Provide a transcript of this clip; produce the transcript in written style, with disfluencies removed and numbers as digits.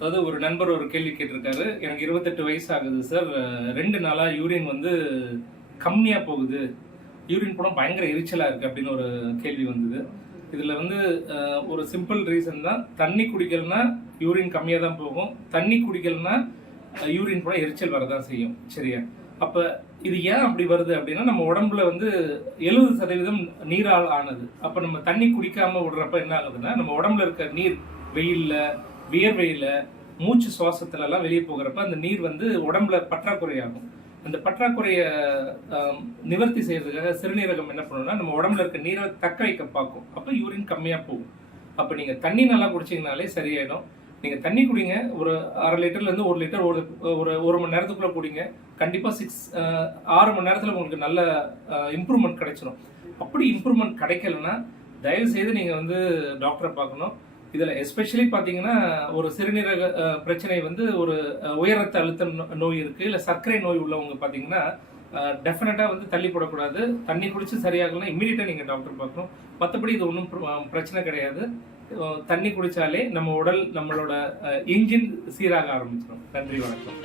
அதாவது ஒரு நண்பர் ஒரு கேள்வி கேட்டிருக்காரு. எனக்கு 28 வயசு ஆகுது சார். 2 நாளா யூரின் வந்து கம்மியா போகுது. யூரின் போனா பயங்கர எரிச்சலா இருக்கு அப்படின்னு ஒரு கேள்வி வந்தது. இதுல வந்து ஒரு சிம்பிள் ரீசன் தான். தண்ணி குடிக்கலனா யூரின் கம்மியா தான் போகும். தண்ணி குடிக்கலனா யூரின் போனா எரிச்சல் வரதான் செய்யும். சரியா? அப்ப இது ஏன் அப்படி வருது அப்படின்னா, நம்ம உடம்புல வந்து 70% நீரால் ஆனது. அப்ப நம்ம தண்ணி குடிக்காம விடுறப்ப என்ன ஆகுதுன்னா, நம்ம உடம்புல இருக்க நீர் வெயில்ல, வியர்வையில, மூச்சு சுவாசத்துல எல்லாம் வெளியே போகிறப்ப அந்த நீர் வந்து உடம்புல பற்றாக்குறையாகும். அந்த பற்றாக்குறைய நிவர்த்தி செய்யறதுக்காக சிறுநீரகம் என்ன பண்ணும்னா, நம்ம உடம்புல இருக்க நீரை தக்க வைக்க பார்க்கும். அப்ப யூரின் கம்மியா போகும். அப்ப நீங்க தண்ணி நல்லா குடிச்சீங்கனாலே சரியாயிடும். நீங்க தண்ணி குடிங்க. ஒரு 1/2 லிட்டர்ல இருந்து 1 லிட்டர் ஒரு மணி நேரத்துக்குள்ள குடிங்க. கண்டிப்பா 6 மணி நேரத்துல உங்களுக்கு நல்ல இம்ப்ரூவ்மெண்ட் கிடைச்சிடும். அப்படி இம்ப்ரூவ்மெண்ட் கிடைக்கலன்னா தயவு செய்து நீங்க வந்து டாக்டரை பார்க்கணும். இதுல எஸ்பெஷலி பாத்தீங்கன்னா, ஒரு சிறுநீரக பிரச்சனை வந்து ஒரு உயர் ரத்த அழுத்தம் நோய் இருக்கு, இல்ல சர்க்கரை நோய் உள்ளவங்க பாத்தீங்கன்னா டெஃபினட்டா வந்து தள்ளி போடக்கூடாது. தண்ணி குடிச்சு சரியாகலாம் இம்மீடியட்டா நீங்க டாக்டர் பார்க்கணும். மற்றபடி இது ஒன்றும் பிரச்சனை கிடையாது. தண்ணி குடிச்சாலே நம்ம உடல், நம்மளோட இன்ஜின் சீராக ஆரம்பிச்சிடும். நன்றி, வணக்கம்.